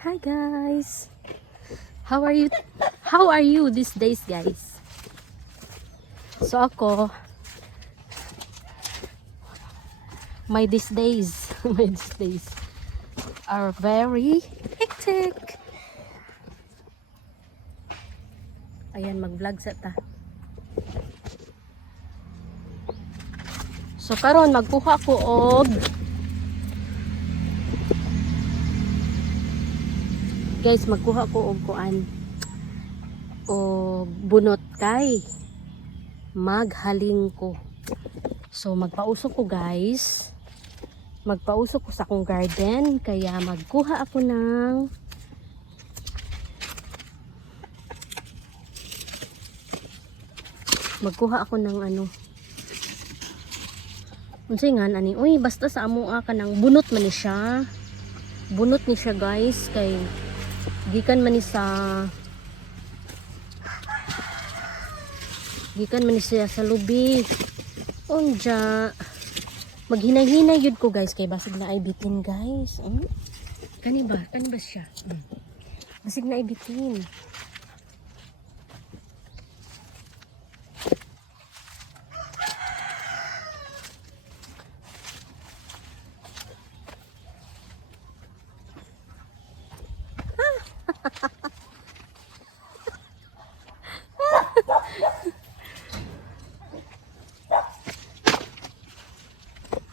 Hi guys, how are you? How are you these days, guys? So ako, my these days are very hectic. Ayan, mag-vlog sa ta. So karon magkuha ko og guys, magkuha ko og kuan o bunot kay maghaling ko. So magpausok ko guys, magpausok ko sa akong garden, kaya magkuha ako ng ano unsay nga ani, uy basta sa amo ka ng bunot man ni siya, bunot ni siya guys, kay gikan man ni siya sa lubi unja maghinay-hinay yun ko guys, kay basig na ay bitin guys. Kani ba siya? Basig na ay bitin.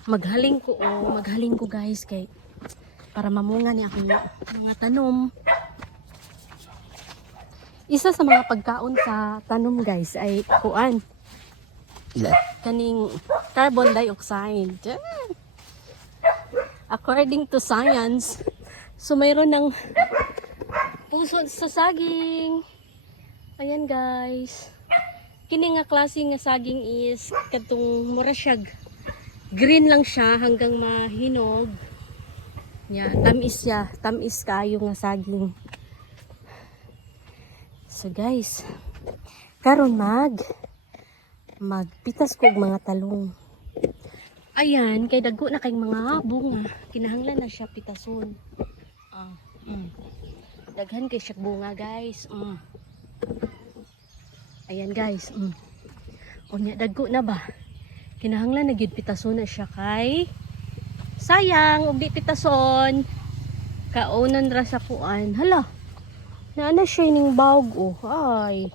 maghaling ko guys, kay para mamunga ni akong mga tanom. Isa sa mga pagkaon sa tanom guys ay kuan, kaning carbon dioxide. According to science, so mayroon ng puso sa saging. Ayan guys, kini nga klase nga saging is katong mura siya green lang siya hanggang mahinog. Tamis kayo nga saging. So guys, karon magpitas ko og mga talong. Ayan, kay dagko na kay mga bunga, kinahanglan na siya pitason. Daghan kay siya bunga guys. Ayan guys, unya dagko na ba? Kinahanglan na gyud pitason na siya, kay sayang og di pitason kaunon ra sa kuan. Hala, naana siya ning bawg ay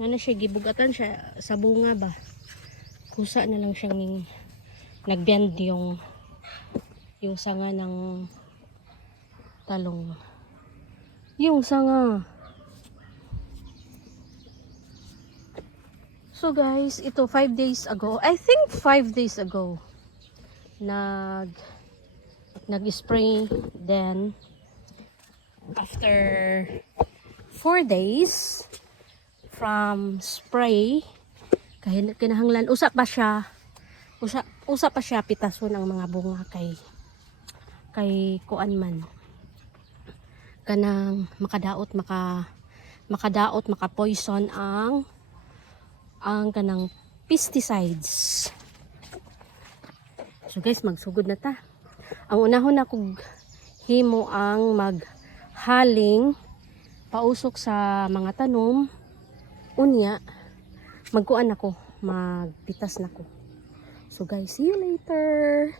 naana siya, gibugatan siya sa bunga ba, kusa na lang siyang ning nagbend yung yung sanga ng talong. Yung sanga. So guys, ito 5 days ago, I think 5 days ago, nag-spray. Then after 4 days from spray, kinahanglan usa pa siya pitason ang mga bunga kay kuan man kanang makadaot maka poison ang kanang pesticides. So guys, magsugod na ta. Ang unahon na kog himo ang maghaling pausok sa mga tanom, unya magkuan ako, magpitas nako. So guys, see you later.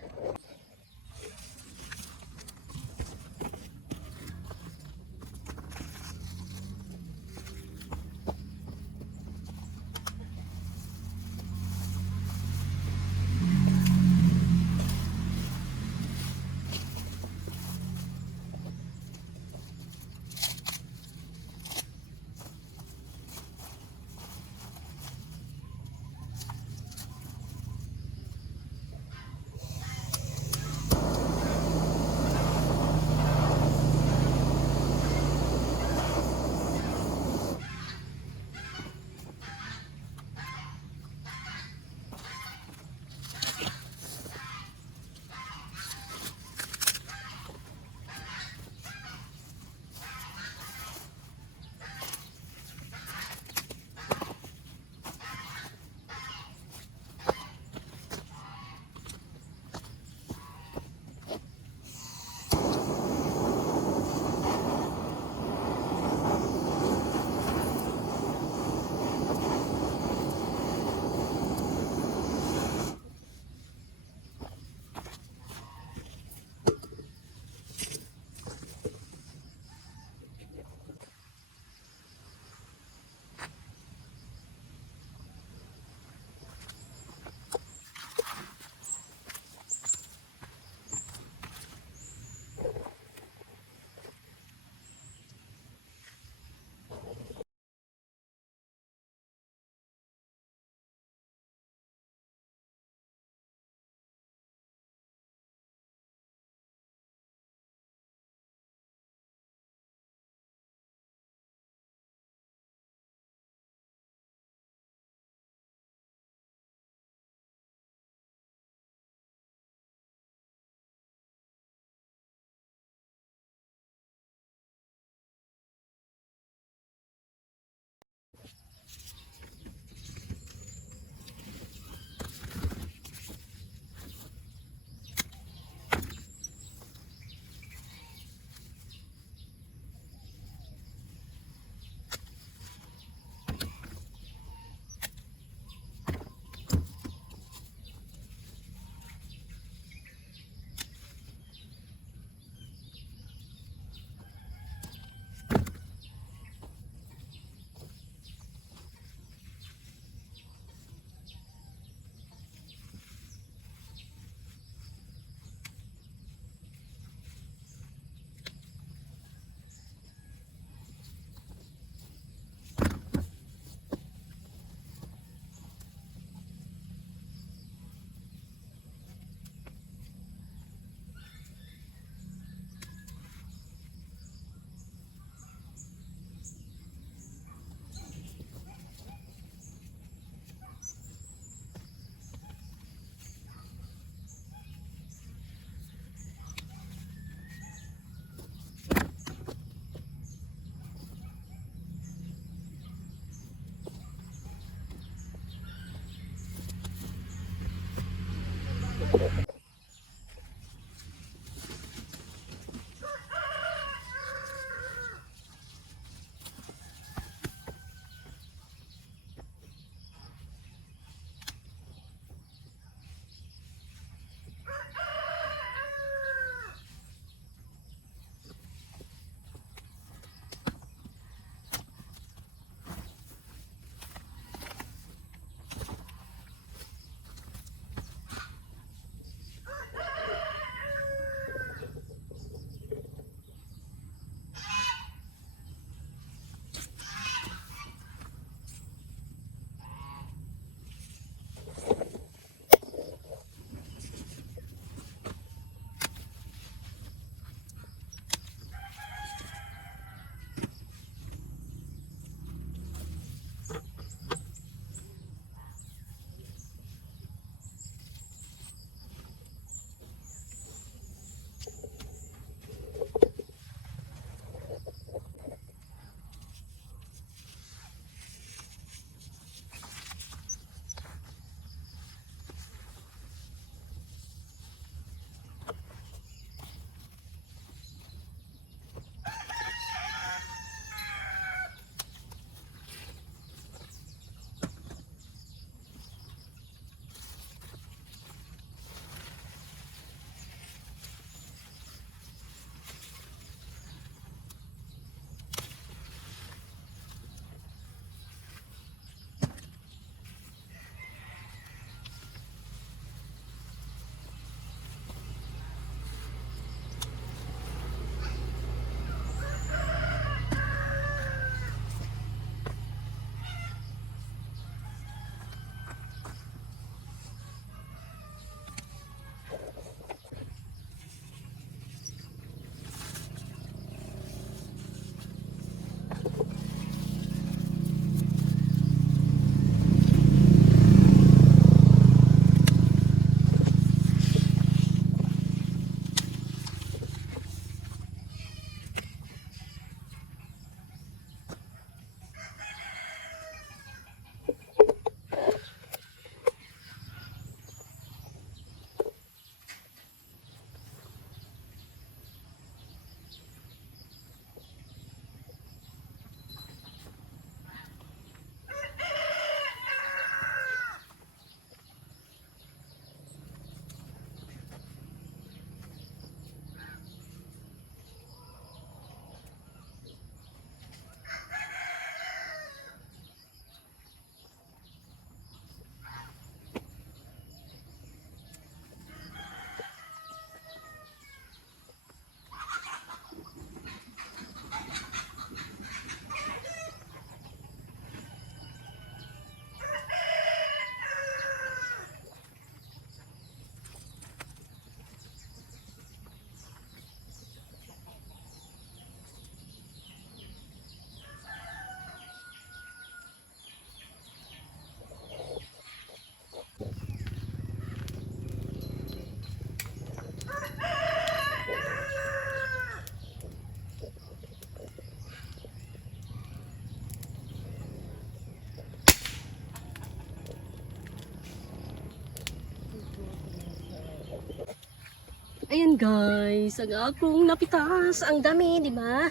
Ayan guys, ang akong napitas. Ang dami, di ba?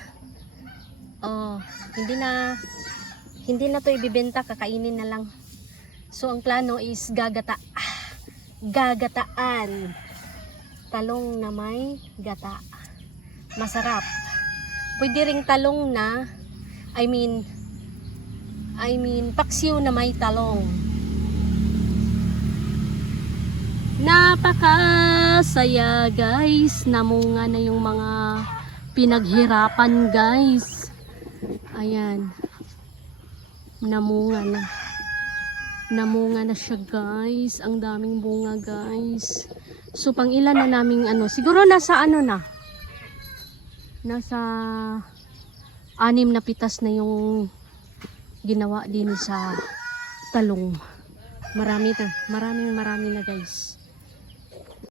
Oh, hindi na to ibibenta, kakainin na lang. So ang plano is gagataan. Talong na may gata. Masarap. Pwede ring talong na I mean paksiw na may talong. Napakasaya guys. Namunga na yung mga pinaghirapan guys. Ayan. Namunga na. Namunga na siya guys. Ang daming bunga guys. So pang ilan na naming siguro nasa nasa 6 na pitas na yung ginawa din sa talong. Marami na guys.